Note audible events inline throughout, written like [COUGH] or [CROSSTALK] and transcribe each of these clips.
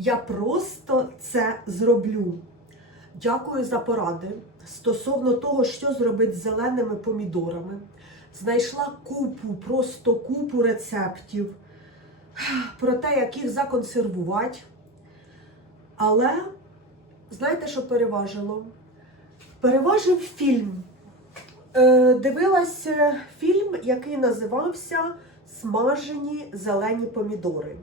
Я просто це зроблю. Дякую за поради стосовно того, що зробити з зеленими помідорами. Знайшла купу, просто купу рецептів про те, як їх законсервувати. Але знаєте, що переважило? Переважив фільм. Е, дивилася фільм, який називався Смажені зелені помідори.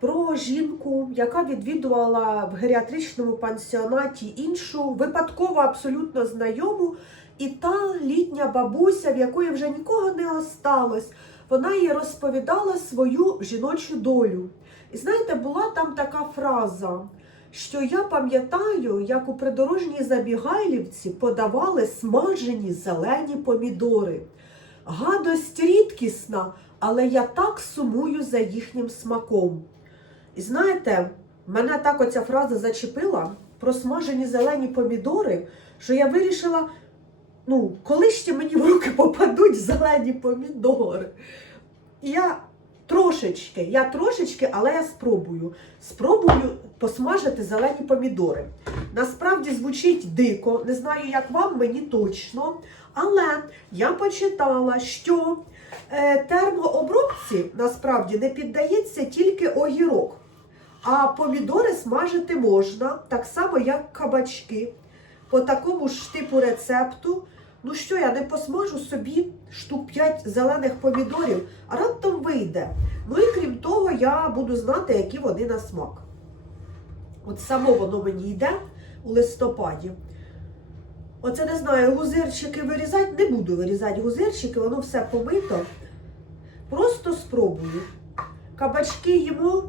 Про жінку, яка відвідувала в геріатричному пансіонаті іншу, випадково абсолютно знайому, і та літня бабуся, в якої вже нікого не осталось, вона їй розповідала свою жіночу долю. І знаєте, була там така фраза, що я пам'ятаю, як у придорожній забігайлівці подавали смажені зелені помідори. Гадость рідкісна, але я так сумую за їхнім смаком. І знаєте, мене так оця фраза зачепила про смажені зелені помідори, що я вирішила, ну, коли ще мені в руки попадуть зелені помідори. І я трошечки, я трошечки, але я спробую. Спробую посмажити зелені помідори. Насправді звучить дико, не знаю, як вам, мені точно. Але я почитала, що термообробці насправді не піддається тільки огірок. А помідори смажити можна, так само, як кабачки. По такому ж типу рецепту. Ну що, я не посмажу собі штук 5 зелених помідорів, а раптом вийде. Ну і крім того, я буду знати, які вони на смак. От само воно мені йде у листопаді. Оце не знаю, гузирчики вирізати, не буду вирізати гузирчики, воно все помито. Просто спробую. Кабачки їмо,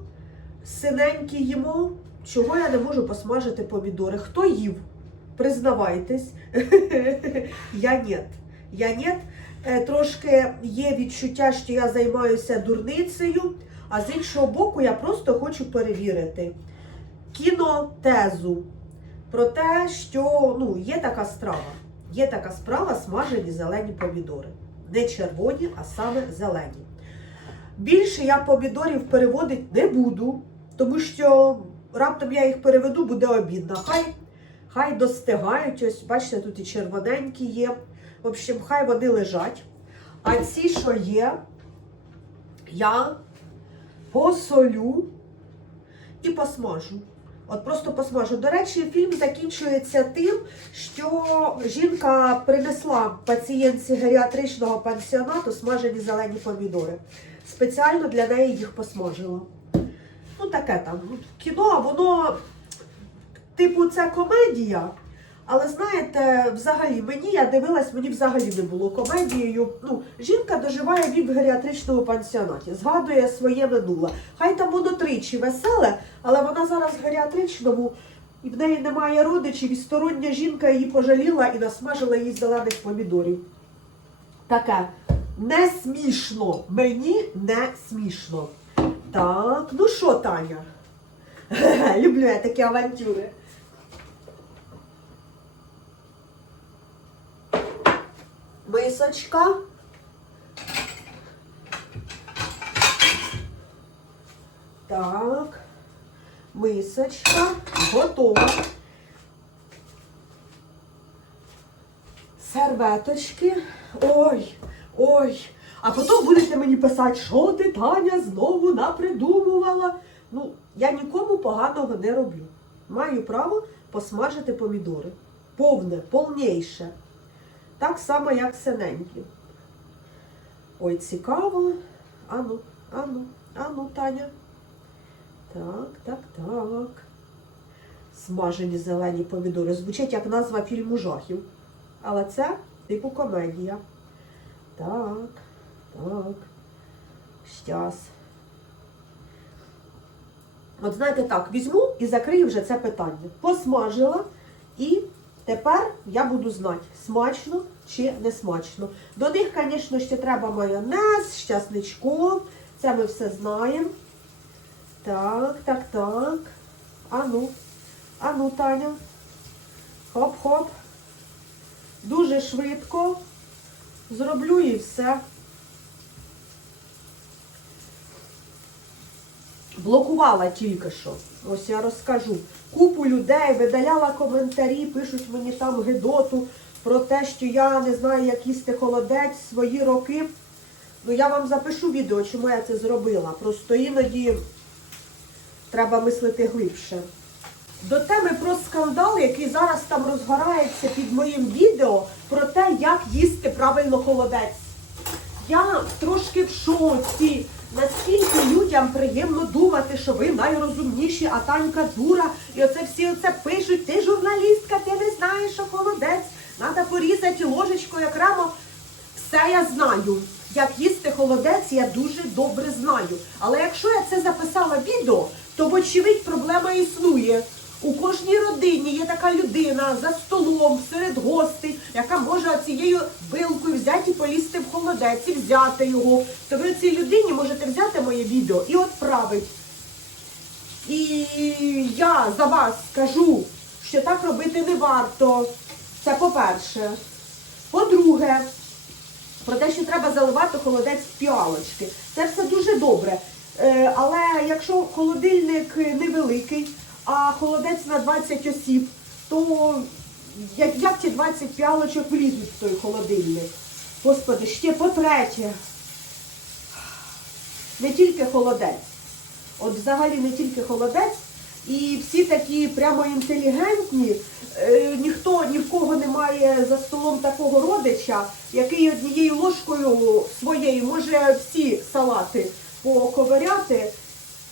синенькі їмо. Чого я не можу посмажити помідори? Хто їв? Признавайтесь. [LAUGHS] Я нет. Я нет. Е, Трошки є відчуття, що я займаюся дурницею, а з іншого боку, я просто хочу перевірити кінотезу про те, що ну, є така страва. Є така справа смажені зелені помідори. Не червоні, а саме зелені. Більше я помідорів переводити не буду, тому що раптом я їх переведу, буде обідно. Хай, хай достигають. Ось, бачите, тут і червоненькі є. В общем, хай вони лежать. А ці, що є, я посолю і посмажу. От просто посмажу. До речі, фільм закінчується тим, що жінка принесла пацієнтці геріатричного пансіонату смажені зелені помідори. Спеціально для неї їх посмажила. Ну, таке там. Кіно, воно, типу, це комедія. Але знаєте, взагалі, мені я дивилась, мені взагалі не було комедією. Ну, жінка доживає вік в геріатричному пансіонаті, згадує своє минуле. Хай там воно тричі веселе, але вона зараз в геріатричному, і в неї немає родичів, і стороння жінка її пожаліла і насмажила їй зелених помідорів. Таке не смішно. Мені не смішно. Так, ну що, Таня? [LAUGHS] Люблю я такі авантюри. Мисочка. Так. Мисочка готова. Серветочки. Ой, ой. А потім будете мені писати, що ти, Таня, знову напридумувала. Ну, я нікому поганого не роблю. Маю право посмажити помідори. Повне, повніше. Так само, як синенькі. Ой, цікаво. Ану, ану, ану, Таня. Так, так, так. Смажені зелені помідори. Звучить як назва фільму жахів. Але це типу комедія. Так, так. Щас. От знаєте так, візьму і закрию вже це питання. Посмажила і тепер я буду знати, смачно чи не смачно. До них, звісно, ще треба майонез, з часничком. Це ми все знаємо. Так, так, так. Ану, ану, Таня. Хоп-хоп. Дуже швидко. Зроблю і все. Блокувала тільки що. Ось я розкажу. Купу людей видаляла коментарі, пишуть мені там гидоту про те, що я не знаю, як їсти холодець свої роки. Ну я вам запишу відео, чому я це зробила. Просто іноді треба мислити глибше. До теми про скандал, який зараз там розгорається під моїм відео, про те, як їсти правильно холодець. Я трошки в шоці. Наскільки людям приємно думати, що ви найрозумніші, а Танька дура. І оце всі оце пишуть, ти журналістка, ти не знаєш, що холодець. Треба порізати ложечкою окремо. Все я знаю. Як їсти холодець, я дуже добре знаю. Але якщо я це записала відео, то вочевидь проблема існує. У кожній родині є така людина за столом, серед гостей, яка може цією вилкою взяти і полізти в холодець і взяти його. То ви цій людині можете взяти моє відео і відправити. І я за вас скажу, що так робити не варто. Це по-перше. По-друге, про те, що треба заливати холодець в піалочки. Це все дуже добре. Е, Але якщо холодильник невеликий, а холодець на 20 осіб, то як, як ті 20 піалочок влізуть в той холодильник? Господи, ще по-третє, не тільки холодець. От взагалі не тільки холодець, і всі такі прямо інтелігентні. Е, ніхто ні в кого немає за столом такого родича, який однією ложкою своєю може всі салати поковиряти.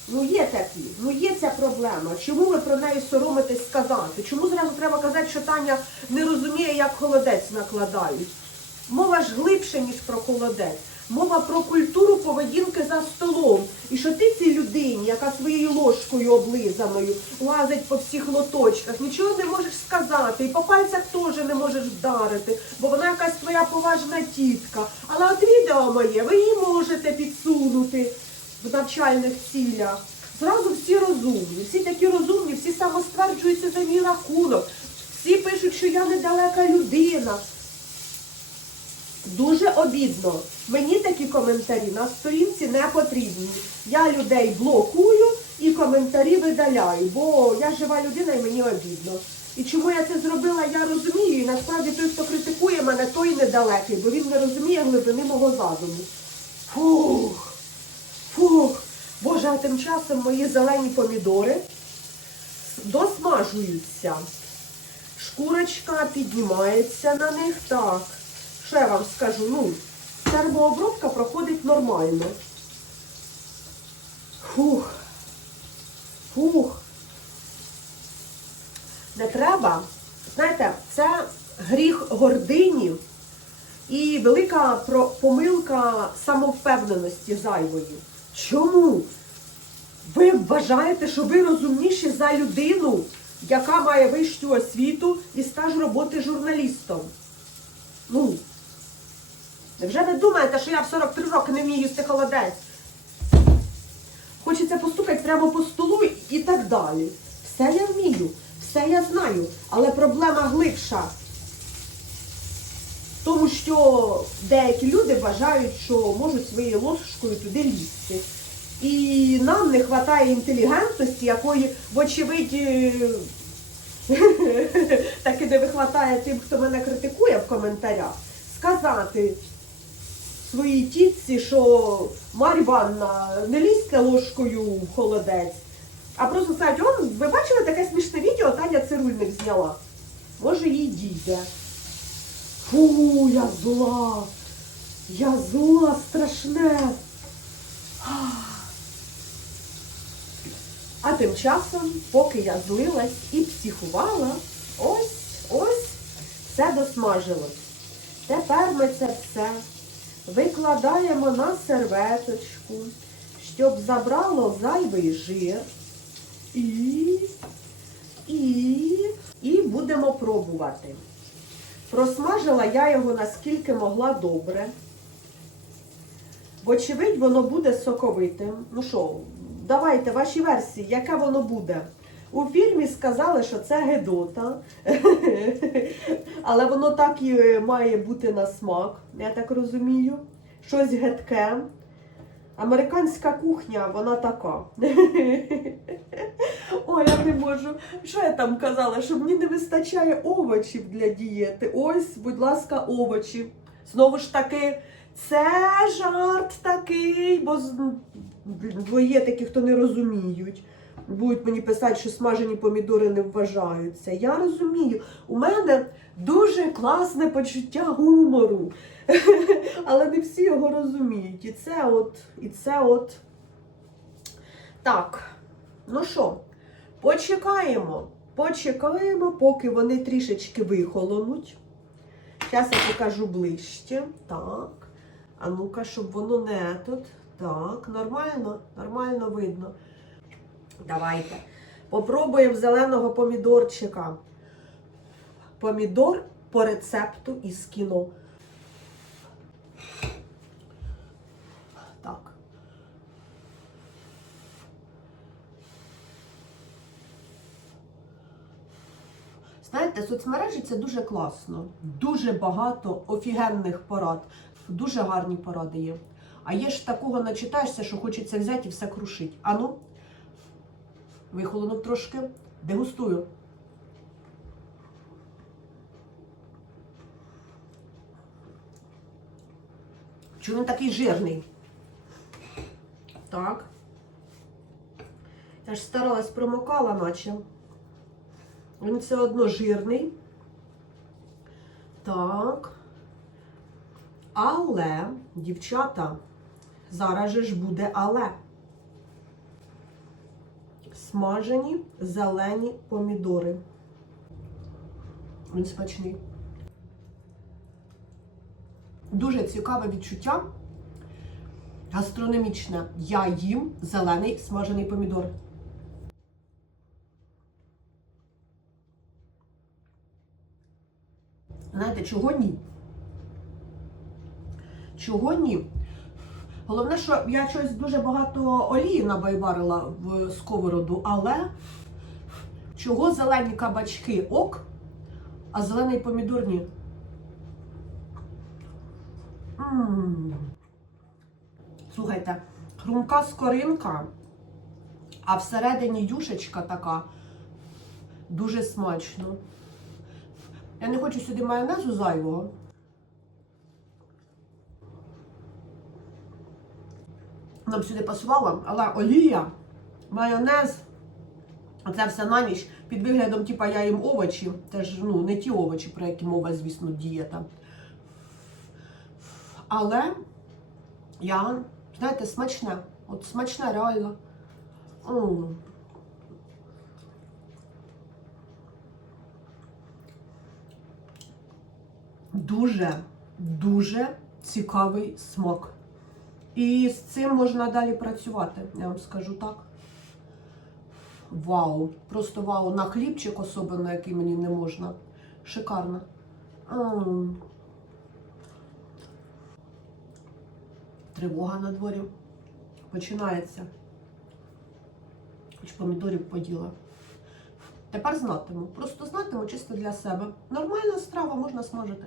Ну є такі, ну є ця проблема. Чому ви про неї соромитесь сказати? Чому зразу треба казати, що Таня не розуміє, як холодець накладають? Мова ж глибше, ніж про холодець. Мова про культуру поведінки за столом. І що ти цій людині, яка своєю ложкою облизаною лазить по всіх лоточках, нічого не можеш сказати, і по пальцях теж не можеш вдарити, бо вона якась твоя поважна тітка. Але от відео моє, ви її можете підсунути в навчальних цілях. Зразу всі розумні, всі такі розумні, всі самостверджуються за мій рахунок. Всі пишуть, що я недалека людина. Дуже обідно. Мені такі коментарі на сторінці не потрібні. Я людей блокую і коментарі видаляю, бо я жива людина і мені обідно. І чому я це зробила, я розумію. І насправді той, хто критикує мене, той недалекий, бо він не розуміє глибини мого задуму. Фух, фух. Боже, а тим часом мої зелені помідори досмажуються. Шкурочка піднімається на них так. Я вам скажу? Ну, термообробка проходить нормально. Фух. Фух. Не треба. Знаєте, це гріх гордині і велика помилка самовпевненості зайвої. Чому? Ви вважаєте, що ви розумніші за людину, яка має вищу освіту і стаж роботи журналістом? Ну, невже ви думаєте, що я в 43 роки не вмію їсти холодець? Хочеться постукати прямо по столу і так далі. Все я вмію, все я знаю, але проблема глибша. Тому, що деякі люди вважають, що можуть своєю ложкою туди лізти. І нам не вистачає інтелігентності, якої, вочевидь, е, [LAUGHS] так і не вистачає тим, хто мене критикує в коментарях, сказати своїй тітці, що Марі Івановна, не лізьте ложкою в холодець, а просто сказати, он, ви бачили таке смішне відео, Таня Цирульник зняла. Може їй дійде. Фу, я зла. Я зла страшне. А тим часом, поки я злилась і психувала, ось, ось, все досмажилось. Тепер ми це все викладаємо на серветочку, щоб забрало зайвий жир. І, і, і будемо пробувати. Просмажила я його наскільки могла добре. Вочевидь, воно буде соковитим. Ну що, давайте ваші версії, яке воно буде? У фільмі сказали, що це гедота, але воно так і має бути на смак, я так розумію. Щось гидке. Американська кухня, вона така. Ой, я не можу. Що я там казала? Що мені не вистачає овочів для дієти. Ось, будь ласка, овочі. Знову ж таки, це жарт такий, бо з- бо є такі, хто не розуміють. Будуть мені писати, що смажені помідори не вважаються. Я розумію, у мене дуже класне почуття гумору. [LAUGHS] Але не всі його розуміють. І це от, і це от. Так, ну що, почекаємо. Почекаємо, поки вони трішечки вихолонуть. Зараз я покажу ближче. Так. А ну-ка, щоб воно не тут. Так, нормально, нормально видно. Давайте. Попробуємо зеленого помідорчика. Помідор по рецепту із кіно. Так. Знаєте, соцмережі це дуже класно. Дуже багато офігенних порад. Дуже гарні поради є. А є ж такого начитаєшся, що хочеться взяти і все крушить. Ану, вихолонув трошки, дегустую. Чому він такий жирний? Так. Я ж старалась промокала, наче. Він все одно жирний. Так. Але, дівчата, зараз же ж буде але. Смажені зелені помідори. Він смачний. Дуже цікаве відчуття. Гастрономічне. Я їм зелений смажений помідор. Знаєте, чого ні? Чого ні? Головне, що я щось дуже багато олії набайварила в сковороду, але чого зелені кабачки ок, а зелений помідор ні? М. Слухайте, хрумка скоринка, а всередині юшечка така дуже смачно. Я не хочу сюди майонезу зайвого. Нам сюди пасувало, але олія, майонез, це все на ніч під виглядом, типа я їм овочі. Це ж ну, не ті овочі, про які мова, звісно, дієта. Але я, знаєте, смачне. От смачне реально. М. Дуже, дуже цікавий смак. І з цим можна далі працювати, я вам скажу так. Вау! Просто вау! На хлібчик, особливо, який мені не можна. Шикарно. Тривога на дворі. Починається. Хоч помідорів поділа. Тепер знатиму. Просто знатиму чисто для себе. Нормальна страва можна смажити.